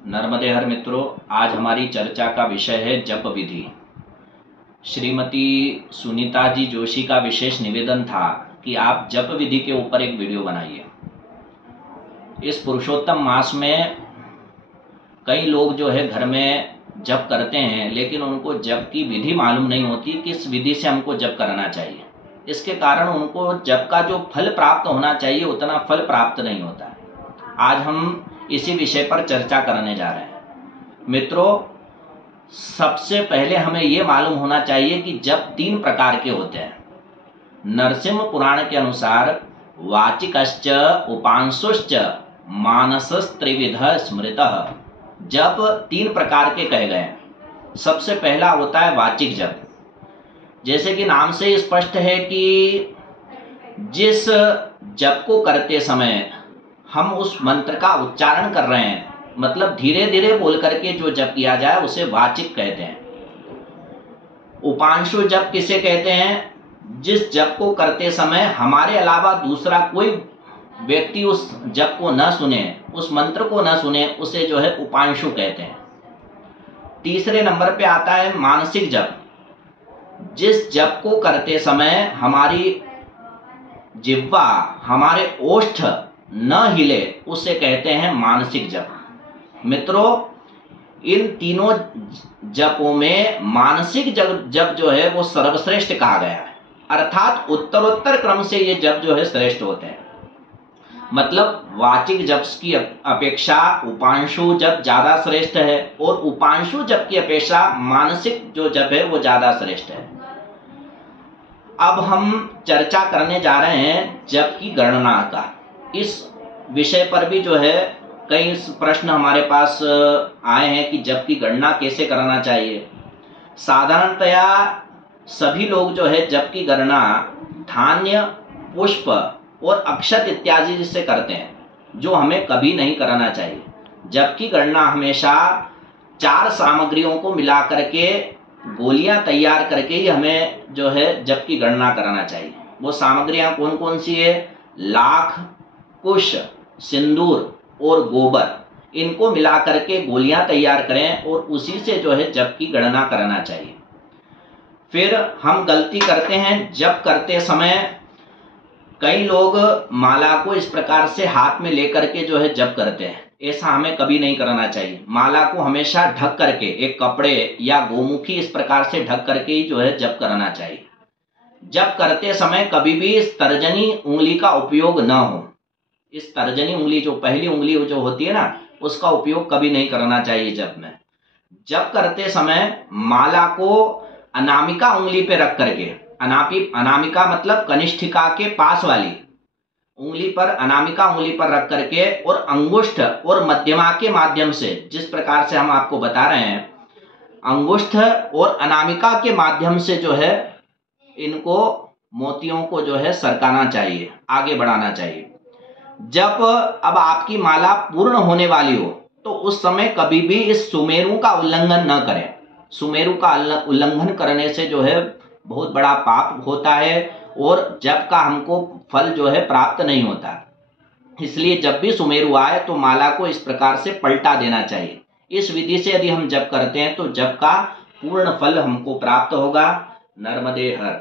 नर्मदे हर मित्रों, आज हमारी चर्चा का विषय है जप विधि। श्रीमती सुनीता जी जोशी का विशेष निवेदन था कि आप जप विधि के ऊपर एक वीडियो बनाइए। इस पुरुषोत्तम मास में कई लोग जो है घर में जप करते हैं, लेकिन उनको जप की विधि मालूम नहीं होती, किस विधि से हमको जप करना चाहिए। इसके कारण उनको जप का जो फल प्राप्त होना चाहिए उतना फल प्राप्त नहीं होता है। आज हम इसी विषय पर चर्चा करने जा रहे हैं। मित्रों, सबसे पहले हमें यह मालूम होना चाहिए कि जप 3 प्रकार के होते हैं। नरसिंह पुराण के अनुसार वाचिकश्च उपांशुश्च मानसस्त्रिविधः स्मृतः जप 3 प्रकार के कहे गए हैं। सबसे पहला होता है वाचिक जप। जैसे कि नाम से स्पष्ट है कि जिस जप को करते समय हम उस मंत्र का उच्चारण कर रहे हैं, मतलब धीरे धीरे बोल करके जो जप किया जाए उसे वाचिक कहते हैं। उपांशु जप किसे कहते हैं? जिस जप को करते समय हमारे अलावा दूसरा कोई व्यक्ति उस जप को न सुने, उस मंत्र को न सुने, उसे जो है उपांशु कहते हैं। तीसरे नंबर पे आता है मानसिक जप। जिस जप को करते समय हमारी जिह्वा, हमारे ओष्ठ न हिले, उसे कहते हैं मानसिक जप। मित्रों, इन तीनों जपों में मानसिक जप जो है वो सर्वश्रेष्ठ कहा गया है, अर्थात उत्तरोत्तर क्रम से ये जप जो है श्रेष्ठ होते हैं। मतलब वाचिक जप की अपेक्षा उपांशु जप ज्यादा श्रेष्ठ है और उपांशु जप की अपेक्षा मानसिक जो जप है वो ज्यादा श्रेष्ठ है। अब हम चर्चा करने जा रहे हैं जप की गणना का। इस विषय पर भी जो है कई प्रश्न हमारे पास आए हैं कि जप की गणना कैसे करना चाहिए। साधारणतया सभी लोग जो है जप की गणना धान्य, पुष्प और अक्षत इत्यादि से करते हैं, जो हमें कभी नहीं करना चाहिए। जप की गणना हमेशा 4 सामग्रियों को मिला करके गोलियां तैयार करके ही हमें जो है जप की गणना करना चाहिए। वो सामग्रियां कौन कौन सी है? लाख, कुश, सिंदूर और गोबर, इनको मिला करके गोलियां तैयार करें और उसी से जो है जप की गणना करना चाहिए। फिर हम गलती करते हैं जप करते समय, कई लोग माला को इस प्रकार से हाथ में लेकर के जो है जप करते हैं। ऐसा हमें कभी नहीं करना चाहिए। माला को हमेशा ढक करके, एक कपड़े या गोमुखी इस प्रकार से ढक करके ही जो है जप करना चाहिए। जप करते समय कभी भी इस तर्जनी उंगली का उपयोग न हो। इस तर्जनी उंगली, जो पहली उंगली जो होती है ना, उसका उपयोग कभी नहीं करना चाहिए जप में। जप करते समय माला को अनामिका उंगली पे रख करके, अनामिका मतलब कनिष्ठिका के पास वाली उंगली पर, अनामिका उंगली पर रख करके और अंगुष्ठ और मध्यमा के माध्यम से, जिस प्रकार से हम आपको बता रहे हैं, अंगुष्ठ और अनामिका के माध्यम से जो है इनको, मोतियों को जो है सरकाना चाहिए, आगे बढ़ाना चाहिए। जब अब आपकी माला पूर्ण होने वाली हो तो उस समय कभी भी इस सुमेरु का उल्लंघन न करें। सुमेरु का उल्लंघन करने से जो है बहुत बड़ा पाप होता है और जप का हमको फल जो है प्राप्त नहीं होता। इसलिए जब भी सुमेरु आए तो माला को इस प्रकार से पलटा देना चाहिए। इस विधि से यदि हम जप करते हैं तो जप का पूर्ण फल हमको प्राप्त होगा। नर्मदे हर।